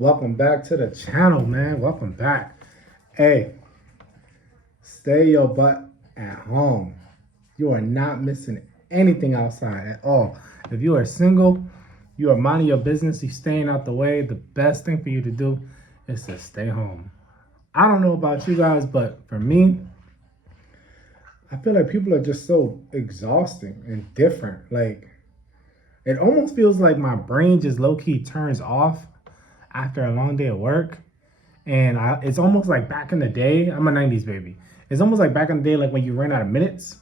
Welcome back to the channel, man. Welcome back. Hey, stay your butt at home. You are not missing anything outside at all. If you are single, you are minding your business, you staying out the way, the best thing for you to do is to stay home. I don't know about you guys, but for me, I feel like people are just so exhausting and different. Like, it almost feels like my brain just low key turns off after a long day of work. And it's almost like back in the day. I'm a 90s baby. It's almost like back in the day, like when you ran out of minutes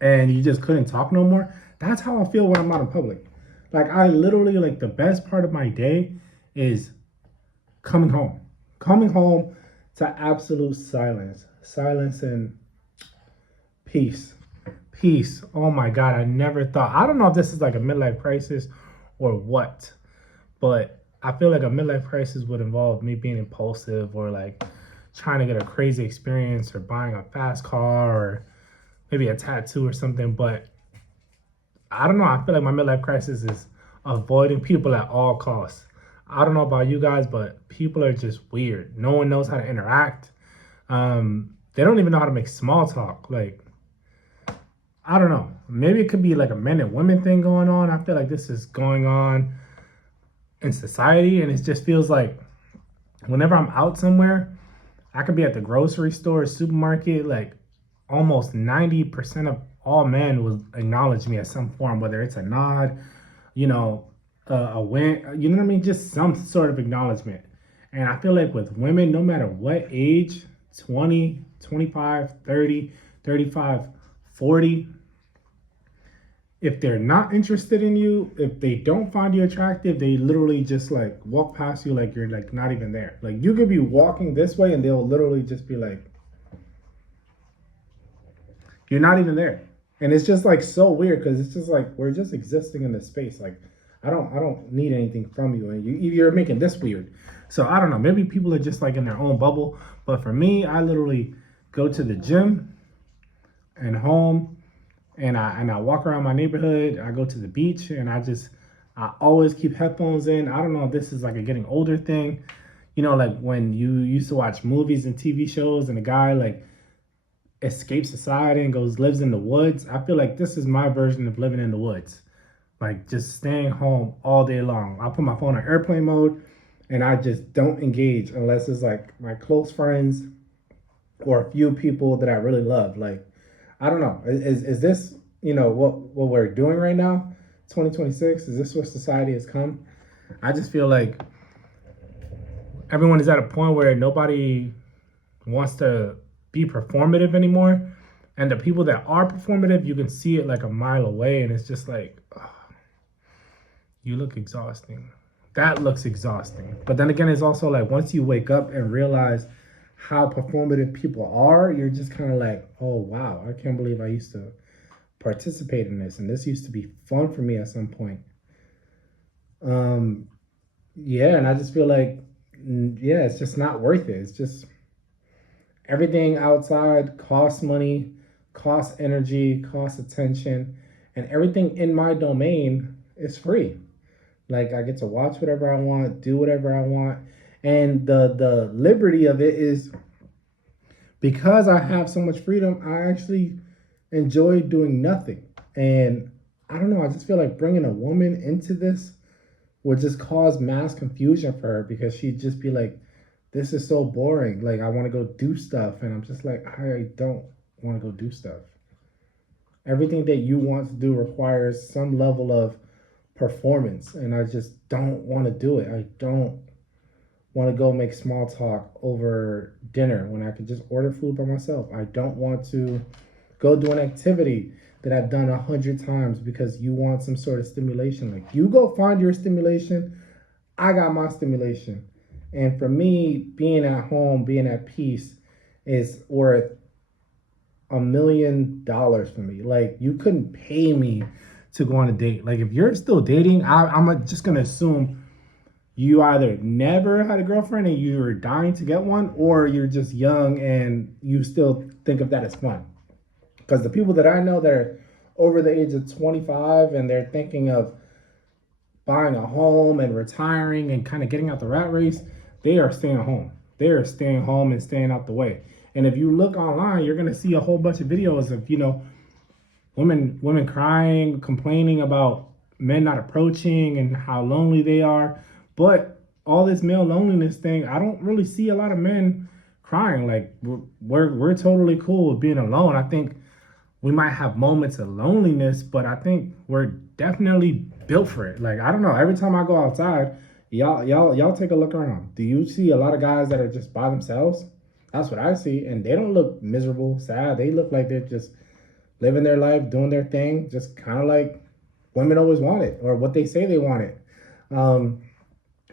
and you just couldn't talk no more. That's how I feel when I'm out in public. Like, I literally, like, the best part of my day is coming home. Coming home to absolute silence. Silence and peace. Peace. Oh my God. I never thought. I don't know if this is like a midlife crisis or what, but I feel like a midlife crisis would involve me being impulsive or like trying to get a crazy experience or buying a fast car or maybe a tattoo or something. But I don't know. I feel like my midlife crisis is avoiding people at all costs. I don't know about you guys, but people are just weird. No one knows how to interact. They don't even know how to make small talk. Like, I don't know. Maybe it could be like a men and women thing going on. I feel like this is going on in society, and it just feels like whenever I'm out somewhere, I could be at the grocery store, supermarket, like almost 90% of all men will acknowledge me at some form, whether it's a nod, a wink, you know what I mean? Just some sort of acknowledgement. And I feel like with women, no matter what age, 20, 25, 30, 35, 40, if they're not interested in you, if they don't find you attractive, they literally just like walk past you like you're like not even there. Like, you could be walking this way and they'll literally just be like, you're not even there. And it's just like so weird because it's just like we're just existing in this space. Like, I don't need anything from you, and you're making this weird. So I don't know. Maybe people are just like in their own bubble. But for me, I literally go to the gym and home, and I walk around my neighborhood. I go to the beach, and I always keep headphones in. I don't know if this is like a getting older thing. Like when you used to watch movies and TV shows, and a guy like escapes society and lives in the woods. I feel like this is my version of living in the woods, like just staying home all day long. I put my phone on airplane mode, and I just don't engage unless it's like my close friends or a few people that I really love. Like, I don't know. Is this, what we're doing right now? 2026? Is this where society has come? I just feel like everyone is at a point where nobody wants to be performative anymore. And the people that are performative, you can see it like a mile away. And it's just like, oh, you look exhausting. That looks exhausting. But then again, it's also like once you wake up and realize how performative people are, you're just kind of like, oh, wow, I can't believe I used to participate in this. And this used to be fun for me at some point. Yeah, and I just feel like, yeah, it's just not worth it. It's just everything outside costs money, costs energy, costs attention, and everything in my domain is free. Like, I get to watch whatever I want, do whatever I want. And the liberty of it is because I have so much freedom, I actually enjoy doing nothing. And I don't know, I just feel like bringing a woman into this would just cause mass confusion for her because she'd just be like, this is so boring. Like, I want to go do stuff. And I'm just like, I don't want to go do stuff. Everything that you want to do requires some level of performance, and I just don't want to do it. I don't want to go make small talk over dinner when I could just order food by myself. I don't want to go do an activity that I've done 100 times because you want some sort of stimulation. Like, you go find your stimulation. I got my stimulation. And for me, being at home, being at peace is worth $1,000,000 for me. Like, you couldn't pay me to go on a date. Like, if you're still dating, I'm just gonna assume you either never had a girlfriend and you're dying to get one, or you're just young and you still think of that as fun. Because the people that I know that are over the age of 25 and they're thinking of buying a home and retiring and kind of getting out the rat race, they are staying home. They are staying home and staying out the way. And if you look online, you're gonna see a whole bunch of videos of, women crying, complaining about men not approaching and how lonely they are. But all this male loneliness thing, I don't really see a lot of men crying. Like we're totally cool with being alone. I think we might have moments of loneliness, but I think we're definitely built for it. Like I don't know. Every time I go outside, y'all take a look around. Do you see a lot of guys that are just by themselves? That's what I see, and they don't look miserable, sad. They look like they're just living their life, doing their thing, just kind of like women always wanted or what they say they wanted. Um,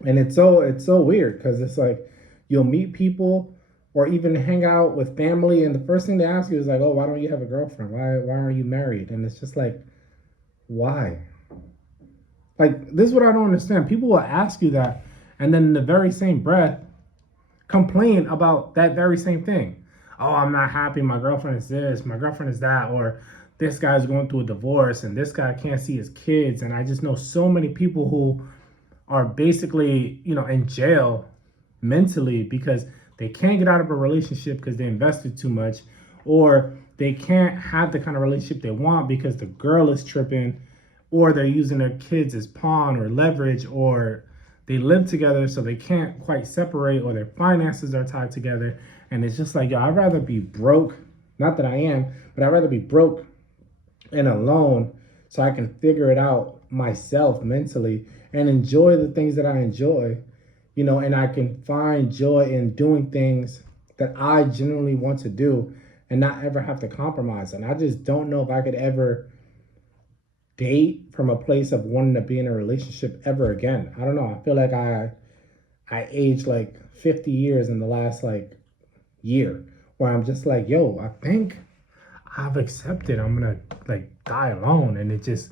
and it's so weird because it's like you'll meet people or even hang out with family, and the first thing they ask you is like, "Oh, why don't you have a girlfriend? Why aren't you married?" And it's just like, why? Like this is what I don't understand. People will ask you that, and then in the very same breath, complain about that very same thing. Oh, I'm not happy. My girlfriend is this. My girlfriend is that. Or this guy's going through a divorce, and this guy can't see his kids. And I just know so many people who are basically, in jail mentally because they can't get out of a relationship because they invested too much, or they can't have the kind of relationship they want because the girl is tripping, or they're using their kids as pawn or leverage, or they live together so they can't quite separate, or their finances are tied together. And it's just like, yo, I'd rather be broke, not that I am, but I'd rather be broke and alone so I can figure it out myself mentally and enjoy the things that I enjoy, and I can find joy in doing things that I genuinely want to do and not ever have to compromise. And I just don't know if I could ever date from a place of wanting to be in a relationship ever again. I don't know. I feel like I aged like 50 years in the last like year where I'm just like, yo, I think I've accepted I'm gonna like die alone. And it's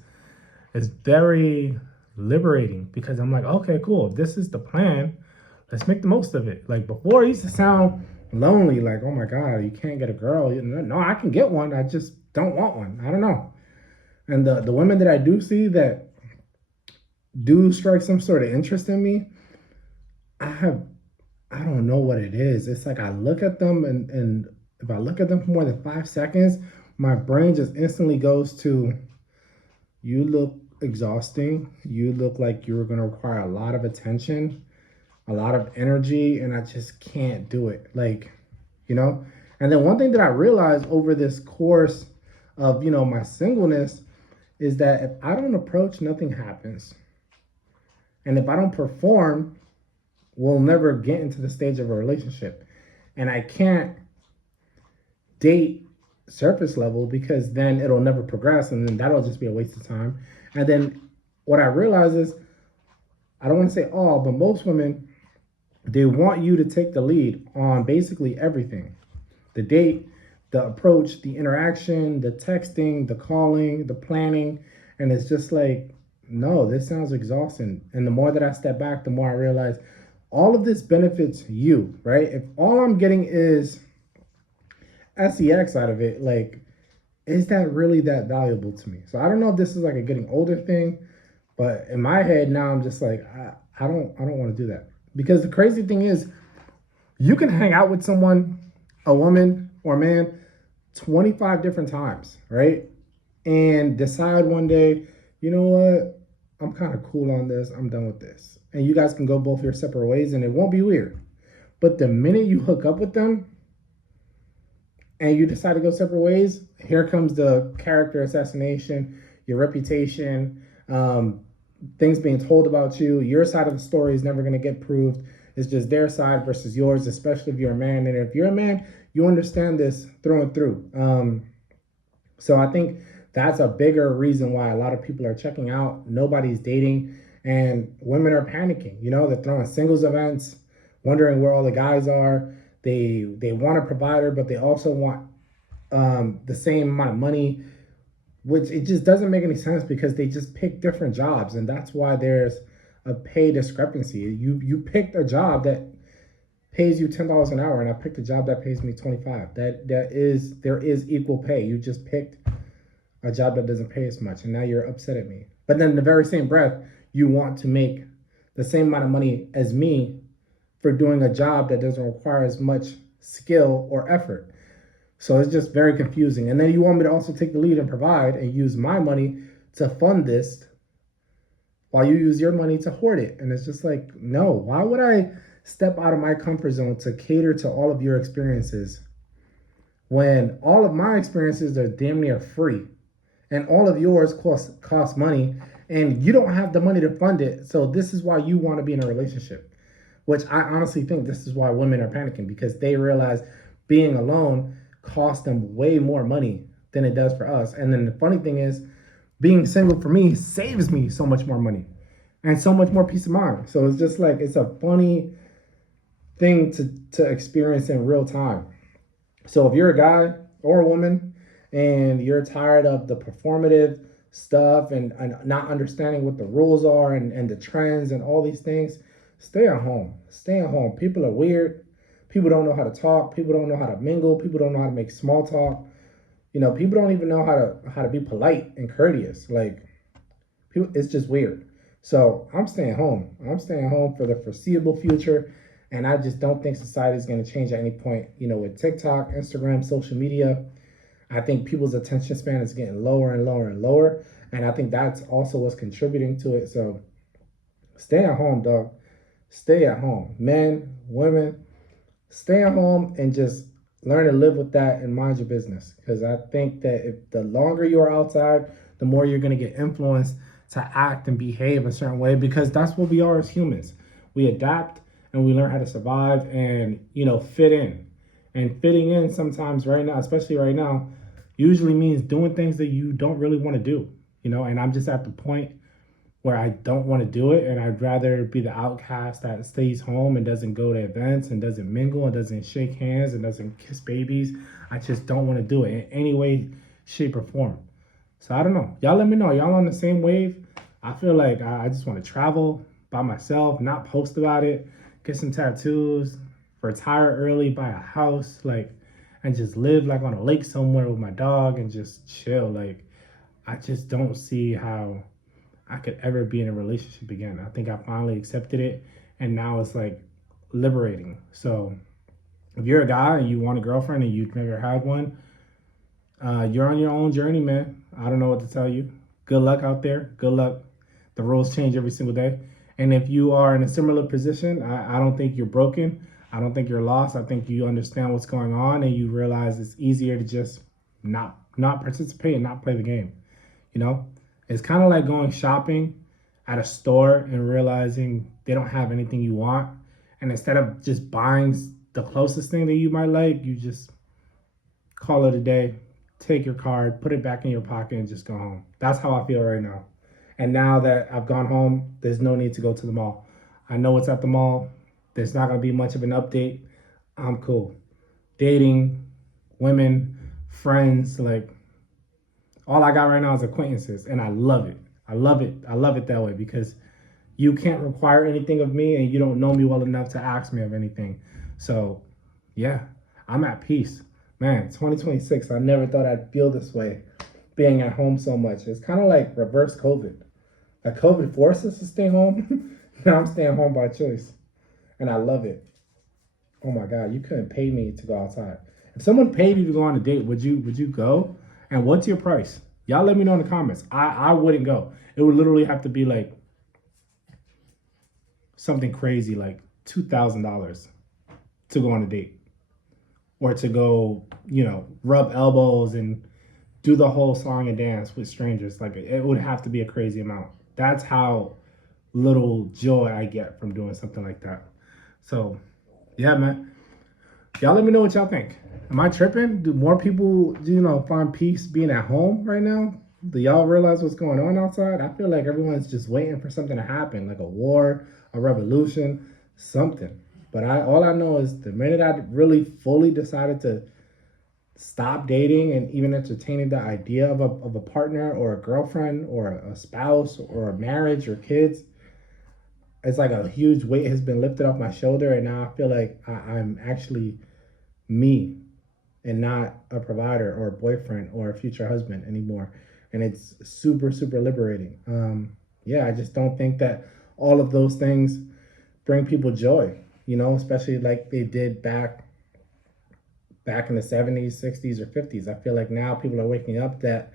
very liberating because I'm like, okay, cool. If this is the plan, let's make the most of it. Like before, it used to sound lonely, like, oh my God, you can't get a girl. No, I can get one. I just don't want one. I don't know. And the women that I do see that do strike some sort of interest in me, I don't know what it is. It's like I look at them and if I look at them for more than 5 seconds, my brain just instantly goes to, you look exhausting. You look like you're going to require a lot of attention, a lot of energy, and I just can't do it. Like, And then one thing that I realized over this course of, my singleness is that if I don't approach, nothing happens. And if I don't perform, we'll never get into the stage of a relationship. And I can't date surface level because then it'll never progress and then that'll just be a waste of time. And then what I realize is, I don't want to say all, but most women, they want you to take the lead on basically everything. The date, the approach, the interaction, the texting, the calling, the planning. And it's just like, no, this sounds exhausting. And the more that I step back, the more I realize all of this benefits you, right? If all I'm getting is sex out of it, like, is that really that valuable to me? So I don't know if this is like a getting older thing, but in my head now, I'm just like, I don't want to do that. Because the crazy thing is, you can hang out with someone, a woman or man, 25 different times, right? And decide one day, you know what? I'm kind of cool on this. I'm done with this. And you guys can go both your separate ways and it won't be weird. But the minute you hook up with them and you decide to go separate ways, here comes the character assassination, your reputation, things being told about you. Your side of the story is never going to get proved. It's just their side versus yours, especially if you're a man. And if you're a man, you understand this through and through. So I think that's a bigger reason why a lot of people are checking out. Nobody's dating and women are panicking. They're throwing singles events, wondering where all the guys are. They want a provider, but they also want the same amount of money, which it just doesn't make any sense because they just pick different jobs. And that's why there's a pay discrepancy. You picked a job that pays you $10 an hour and I picked a job that pays me $25. There is equal pay. You just picked a job that doesn't pay as much and now you're upset at me. But then in the very same breath, you want to make the same amount of money as me for doing a job that doesn't require as much skill or effort. So it's just very confusing. And then you want me to also take the lead and provide and use my money to fund this while you use your money to hoard it. And it's just like, no, why would I step out of my comfort zone to cater to all of your experiences when all of my experiences are damn near free and all of yours cost money and you don't have the money to fund it. So this is why you want to be in a relationship, which I honestly think this is why women are panicking, because they realize being alone costs them way more money than it does for us. And then the funny thing is, being single for me saves me so much more money and so much more peace of mind. So it's just like, it's a funny thing to experience in real time. So if you're a guy or a woman and you're tired of the performative stuff and not understanding what the rules are and the trends and all these things, stay at home. Stay at home. People are weird. People don't know how to talk. People don't know how to mingle. People don't know how to make small talk. You know, people don't even know how to be polite and courteous. Like, people, it's just weird. So I'm staying home. I'm staying home for the foreseeable future. And I just don't think society is going to change at any point. You know, with TikTok, Instagram, social media, I think people's attention span is getting lower and lower and lower. And I think that's also what's contributing to it. So stay at home, dog. Stay at home. Men, women, stay at home and just learn to live with that and mind your business. Because I think that if the longer you are outside, the more you're going to get influenced to act and behave a certain way, because that's what we are as humans. We adapt and we learn how to survive and, you know, fit in. And fitting in sometimes right now, especially right now, usually means doing things that you don't really want to do, you know. And I'm just at the point where I don't want to do it, and I'd rather be the outcast that stays home and doesn't go to events and doesn't mingle and doesn't shake hands and doesn't kiss babies. I just don't want to do it in any way, shape, or form. So I don't know. Y'all let me know. Y'all on the same wave? I feel like I just want to travel by myself, not post about it, get some tattoos, retire early, buy a house, like, and just live like on a lake somewhere with my dog and just chill. Like, I just don't see how I could ever be in a relationship again. I think I finally accepted it, and now it's like liberating. So if you're a guy and you want a girlfriend and you've never had one, you're on your own journey, man. I don't know what to tell you. Good luck out there. Good luck. The rules change every single day. And if you are in a similar position, I don't think you're broken. I don't think you're lost. I think you understand what's going on and you realize it's easier to just not participate and not play the game. You know, it's kind of like going shopping at a store and realizing they don't have anything you want. And instead of just buying the closest thing that you might like, you just call it a day, take your card, put it back in your pocket, and just go home. That's how I feel right now. And now that I've gone home, there's no need to go to the mall. I know what's at the mall. There's not going to be much of an update. I'm cool. Dating, women, friends, like, all I got right now is acquaintances, and I love it. I love it. I love it that way, because you can't require anything of me and you don't know me well enough to ask me of anything. So, yeah, I'm at peace. Man, 2026, I never thought I'd feel this way, being at home so much. It's kind of like reverse COVID. Like, COVID forced us to stay home. Now I'm staying home by choice, and I love it. Oh my God, you couldn't pay me to go outside. If someone paid you to go on a date, would you go? And what's your price? Y'all let me know in the comments. I wouldn't go. It would literally have to be like something crazy, like $2,000 to go on a date, or to go, you know, rub elbows and do the whole song and dance with strangers. Like, it would have to be a crazy amount. That's how little joy I get from doing something like that. So, yeah, man. Y'all let me know what y'all think. Am I tripping? Do more people, you know, find peace being at home right now? Do y'all realize what's going on outside? I feel like everyone's just waiting for something to happen, like a war, a revolution, something. But all I know is the minute I really fully decided to stop dating and even entertaining the idea of a partner or a girlfriend or a spouse or a marriage or kids, it's like a huge weight has been lifted off my shoulder, and now I feel like I'm actually me and not a provider or a boyfriend or a future husband anymore. And it's super, super liberating. yeah, I just don't think that all of those things bring people joy, especially like they did back in the 70s, 60s, or 50s. I feel like now people are waking up that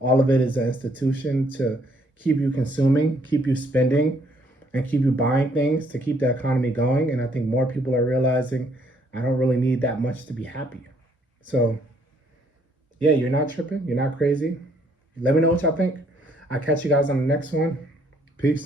all of it is an institution to keep you consuming, keep you spending, and keep you buying things to keep the economy going. And I think more people are realizing I don't really need that much to be happy. So, yeah, you're not tripping. You're not crazy. Let me know what y'all think. I'll catch you guys on the next one. Peace.